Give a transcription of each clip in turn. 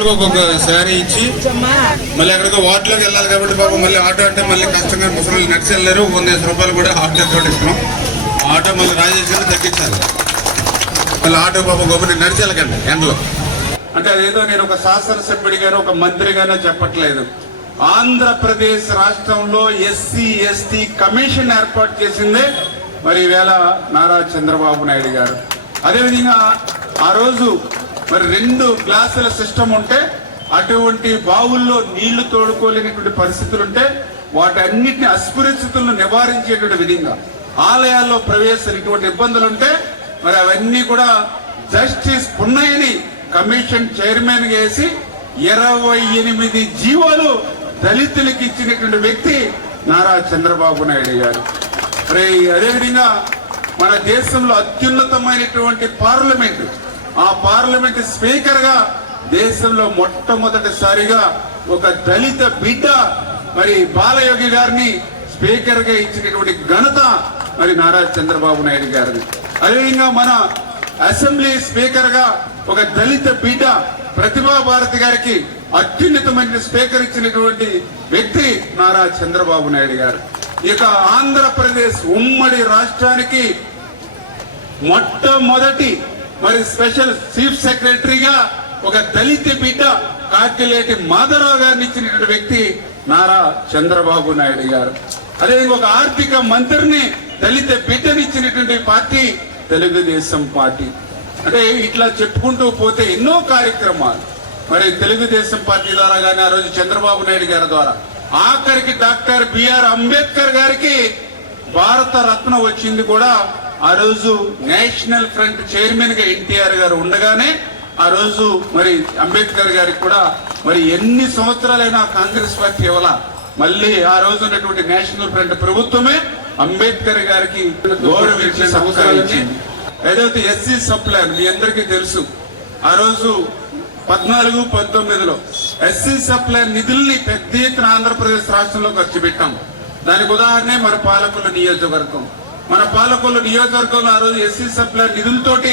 వాళ్ళకి ఒక్కొక్క శారీ ఇచ్చి మళ్ళీ ఎక్కడికో వాటిలోకి వెళ్ళాలి కాబట్టి పాపం మళ్ళీ ఆటో అంటే మళ్ళీ కష్టంగా ముసలి నడిచి వెళ్ళారు వంద రూపాయలు కూడా ఆటో తోటి ఇస్తున్నాం. ఆటో మళ్ళీ రాజేష్ గారు తగ్గించాలి మళ్ళీ ఆటో పాపం గొప్పని నడిచి వెళ్ళకండి ఎండలో. అంటే అదేదో నేను ఒక శాసనసభ్యుడిగానో ఒక మంత్రిగానో చెప్పట్లేదు. ఆంధ్రప్రదేశ్ రాష్ట్రంలో ఎస్సీ ఎస్టీ కమిషన్ ఏర్పాటు చేసిందే మరి ఈవేళ నారా చంద్రబాబు నాయుడు గారు. అదేవిధంగా ఆ రోజు మరి రెండు గ్లాసుల సిస్టమ్ ఉంటే అటువంటి బావుల్లో నీళ్ళు తోడుకోలేనటువంటి పరిస్థితులు ఉంటే వాటన్నిటిని అస్పృశ్యతలను నివారించేటువంటి విధంగా ఆలయాల్లో ప్రవేశం ఇటువంటి ఇబ్బందులు ఉంటే మరి అవన్నీ కూడా జస్టిస్ పున్నయ్యని కమిషన్ చైర్మన్గా వేసి ఇరవై ఎనిమిది జీవోలు దళితులకు ఇచ్చినటువంటి వ్యక్తి నారా చంద్రబాబు నాయుడు గారు. మరి అదేవిధంగా మన దేశంలో అత్యున్నతమైనటువంటి పార్లమెంట్ ఆ పార్లమెంట్ స్పీకర్గా దేశంలో మొట్టమొదటిసారిగా ఒక దళిత బిడ్డ మరి బాలయోగి గారిని స్పీకర్గా ఇచ్చినటువంటి ఘనత మరి నారా చంద్రబాబు నాయుడు గారిని అదేవిధంగా మన అసెంబ్లీ స్పీకర్గా ఒక దళిత బిడ్డ ప్రతిభా భారతి గారికి అత్యున్నతమైన స్పీకర్ ఇచ్చినటువంటి వ్యక్తి నారా చంద్రబాబు నాయుడు గారు. ఇక ఆంధ్రప్రదేశ్ ఉమ్మడి రాష్ట్రానికి మొట్టమొదటి మరి స్పెషల్ చీఫ్ సెక్రటరీగా ఒక దళిత బిడ్డ కాకిలేటి మాధవరావు గారిని ఇచ్చినటువంటి వ్యక్తి నారా చంద్రబాబు నాయుడు గారు. అదే ఒక ఆర్థిక మంత్రిని దళిత బిడ్డనిచ్చినటువంటి పార్టీ తెలుగుదేశం పార్టీ. అంటే ఇట్లా చెప్పుకుంటూ పోతే ఎన్నో కార్యక్రమాలు. మరి తెలుగుదేశం పార్టీ ద్వారా కానీ ఆ రోజు చంద్రబాబు నాయుడు గారి ద్వారా. ఆఖరికి డాక్టర్ బిఆర్ అంబేద్కర్ గారికి భారత రత్న వచ్చింది కూడా ఆ రోజు నేషనల్ ఫ్రంట్ చైర్మన్గా ఎన్టీఆర్ గారు ఉండగానే ఆ రోజు మరి అంబేద్కర్ గారికి కూడా మరి ఎన్ని సంవత్సరాలైనా కాంగ్రెస్ పార్టీ ఇవ్వాల. మళ్ళీ ఆ రోజు ఉన్నటువంటి నేషనల్ ఫ్రంట్ ప్రభుత్వమే అంబేద్కర్ గారికి గౌరవించి సంవత్సరాలిచ్చింది ఏదైతే ఎస్సీ సప్లాన్ మీ అందరికీ తెలుసు ఆ రోజు పద్నాలుగు పంతొమ్మిదిలో ఎస్సీ సప్లై నిధుల్ని పెద్ద ఎత్తున ఆంధ్రప్రదేశ్ రాష్ట్రంలో ఖర్చు పెట్టాం. దానికి ఉదాహరణ మన పాలకుల నియోజకవర్గం. మన పాలకొల్లు నియోజకవర్గంలో ఆ రోజు ఎస్సీ సప్లై నిధులతోటి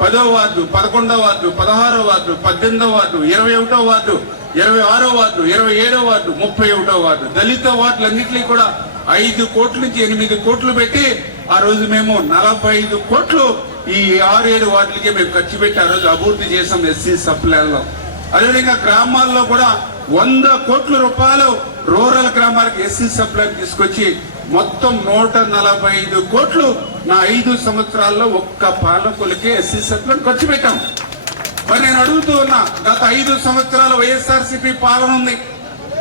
పదో వార్డు పదకొండో వార్డు పదహారో వార్డు పద్దెనిమిదో వార్డు ఇరవై ఒకటో వార్డు ఇరవై ఆరో వార్డు ఇరవై ఏడో వార్డు ముప్పై ఒకటో వార్డు. దళిత వార్డులన్నింటినీ కూడా ఐదు కోట్ల నుంచి ఎనిమిది కోట్లు పెట్టి ఆ రోజు మేము నలభై ఐదు కోట్లు ఈ ఆరు ఏడు వార్డులకి మేము ఖర్చు పెట్టి ఆ రోజు అభివృద్ధి చేసాం ఎస్సీ సప్లైలో అదేవిధంగా గ్రామాల్లో కూడా వంద కోట్ల రూపాయలు రూరల్ గ్రామాలకు ఎస్సీ సప్లై తీసుకొచ్చి మొత్తం నూట నలభై ఐదు కోట్లు నా ఐదు సంవత్సరాల్లో ఒక్క పాలకులకే ఎస్సీ సప్లై ఖర్చు పెట్టాం. మరి నేను అడుగుతూ ఉన్నా గత ఐదు సంవత్సరాల వైఎస్ఆర్సీపీ పాలన ఉంది.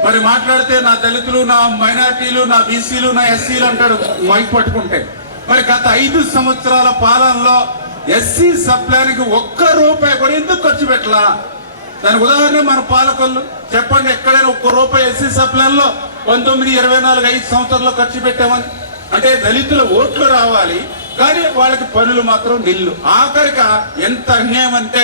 మరి మాట్లాడితే నా దళితులు నా మైనార్టీలు నా బీసీలు నా ఎస్సీలు అంటాడు మైక్ పట్టుకుంటే. మరి గత ఐదు సంవత్సరాల పాలనలో ఎస్సీ సప్లానికి ఒక్క రూపాయి కూడా ఎందుకు ఖర్చు పెట్టలా? దానికి ఉదాహరణ మన పాలకులు చెప్పండి ఎక్కడైనా ఒక్క రూపాయి ఎస్సీ సప్లాన్లో పంతొమ్మిది ఇరవై నాలుగు ఐదు సంవత్సరాల్లో ఖర్చు పెట్టామని. అంటే దళితుల ఓట్లు రావాలి కానీ వాళ్ళకి పనులు మాత్రం నిల్లు. ఆఖరిక ఎంత అన్యాయం అంటే